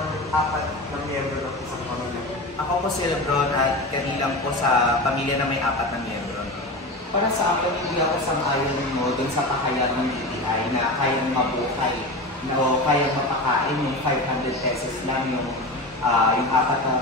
ng apat na miyembro ng isang pamilya? Ako po si Lebron at kabilang po sa pamilya na may apat na miyembro. Para sa akin, hindi ako sang-ayon mo dun sa pakayag ng DTI na kayang mabuhay o kayang mapakain yung 500 pesos lang yung apat na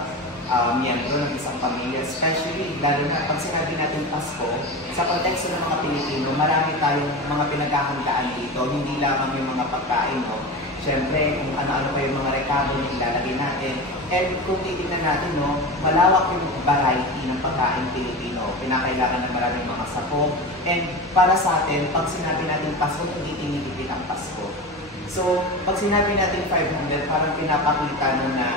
miyembro ng isang pamilya. Especially, lalo na pag sinabi natin Pasko, sa konteksto ng mga Pilipino, marami tayong mga pinaghahandaan dito, hindi lamang yung mga pagkain, no? Siyempre, kung ano-ano pa yung mga rekado na ilalagay natin. And kung titignan natin, no, malawak yung variety ng pagkain Pilipino. Pinakailangan ng maraming mga sako. And para sa atin, pag sinabi natin Pasko, hindi tinitipid ang Pasko. So, pag sinabi natin 500, parang pinapakita na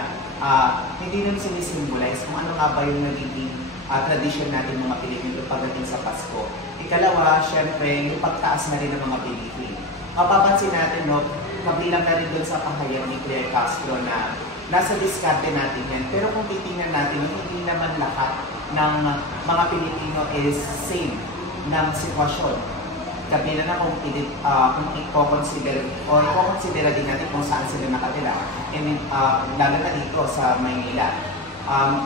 hindi nun sinisimbolize kung ano nga ba yung nagiging tradisyon natin mga Pilipino pagdating sa Pasko. Ikalawa, syempre, yung pagtaas na rin ng mga bilihin. Mapapansin natin, no, kabilang na rin doon sa pahayag ni Claire Castro na nasa diskarte natin yan. Pero kung titingnan natin, hindi naman lahat ng mga Pilipino is same ng sitwasyon. Kabilang na kung i-consider o i-consider din natin kung saan sila nakatira. And lalo na dito sa Maynila.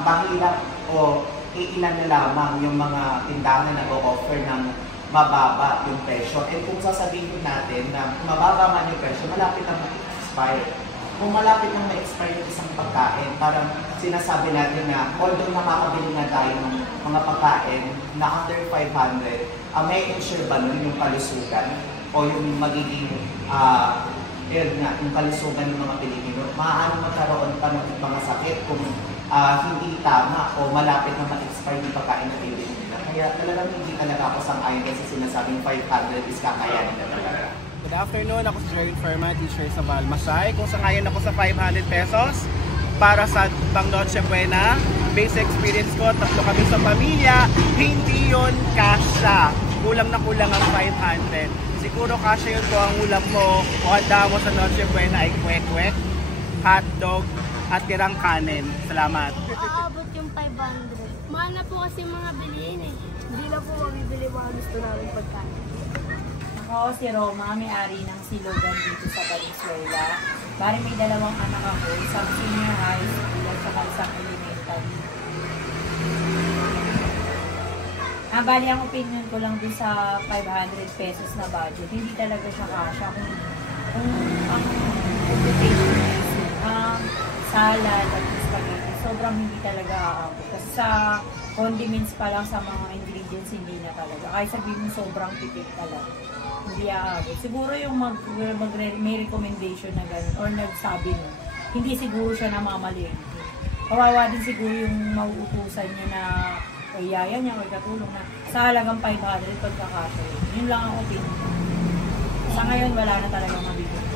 Mahirap o ilan na lamang yung mga tindahan na nag-o-offer ng mababa yung presyo. And kung sasabihin natin na mababa man yung presyo, malapit na ma-expire. Kung malapit na ma-expire yung isang pagkain, parang sinasabi natin na although nakakabili na tayo ng mga pagkain na under 500, may ensure ba nun yung kalusugan o yung magiging yung kalusugan ng mga Pilipino? Maaari magkaroon pa ng mga sakit kung hindi tama o malapit na ma-expire yung pagkain na pinili nila. Kaya talagang hindi talaga ako sang-ayon kasi sinasabing 500 is kakayanin na talaga. Good afternoon, ako si Jerwin Ferma, teacher sa Balmasay. Kung sangayon ako sa 500 pesos para sa pang Noche Buena, base experience ko, tatlo kami sa pamilya, hindi yun kasya. Kulang na kulang ang 500. Siguro kasya yun kung ang ulam mo o handa mo sa Noche Buena ay kwek-kwek, hotdog, at tirang kanin. Salamat. Aabot yung 500. Mahal na po kasi mga bilihin eh. Hindi na po mabibili mga gusto namin pagkain. Ako si Roma, may-ari ng silugan dito sa Valenzuela. Bari may dalawang anak ako, isang senior high school at saka isang elementary. Bali ang opinion ko lang din sa 500 pesos na budget, hindi talaga siya kasya kung ang computation is salad at spaghetti. Sobrang hindi talaga aabot. Kasi sa condiments pa lang sa mga ingredients, hindi na talaga. Kaya sabihin mo sobrang tipid talaga. Hindi aabot. Siguro yung may recommendation na gano'n or nagsabi mo, hindi siguro siya namamaliin. Kawawa din siguro yung mauutusan niya na yaya niya o katulong na sa halagang 500 pagkakasya. Yun lang ang opinion. Sa ngayon, wala na talagang mabibigay.